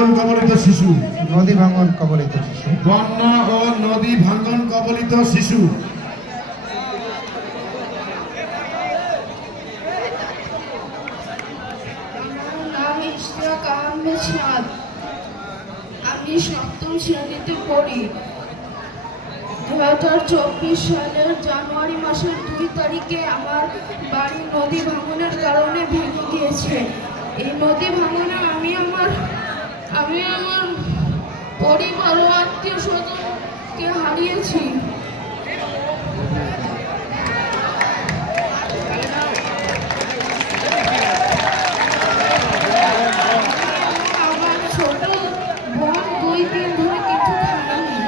ভাঙ্গন কবলিত শিশু। নদী ভাঙন কবলিত শিশু। বন্যা ও নদী ভাঙ্গন কবলিত শিশু। আমি সপ্তম শ্রেণীতে পড়ি। 2024 সালের জানুয়ারি মাসের 2 তারিখে আমার বাড়ি নদী ভাঙনের কারণে ভেঙে গিয়েছে। এই নদী ভাঙনে আমি আমার পরিবার ও আত্মীয় স্বজনকে হারিয়েছি। আমার ছোট বোন 2 দিন ধরে কিছু খায়নি।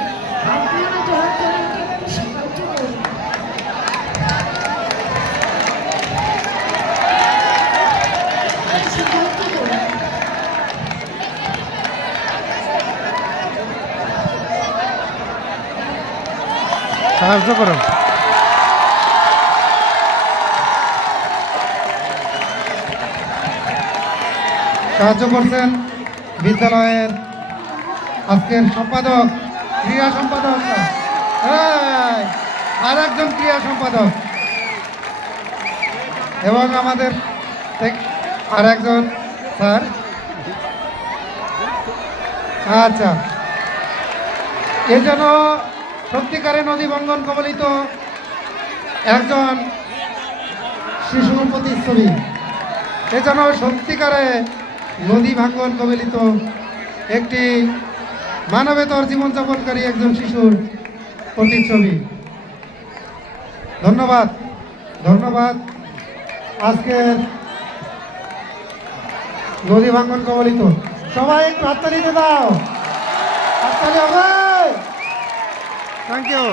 আপনারা দয়া করে ওকে একটু সাহায্য করুন। সাহায্য করুন। সাহায্য করো। সাহায্য করছেন বিদ্যালয়ের আজকের সম্পাদক, ক্রীড়া সম্পাদক, আর একজন ক্রীড়া সম্পাদক এবং আমাদের আর একজন স্যার। আচ্ছা, এই জন্য সত্যিকারে নদী ভাঙ্গন কবলিত একজন শিশুর প্রতিচ্ছবি, এজন্য সত্যিকারে নদী ভাঙ্গন কবলিত একটি মানবেতর জীবনযাপনকারী একজন শিশুর প্রতিচ্ছবি। ধন্যবাদ, ধন্যবাদ। আজকের নদী ভাঙ্গন কবলিত সবাই একটু হাততালি দিয়ে দাও, হাততালি হবে। Thank you.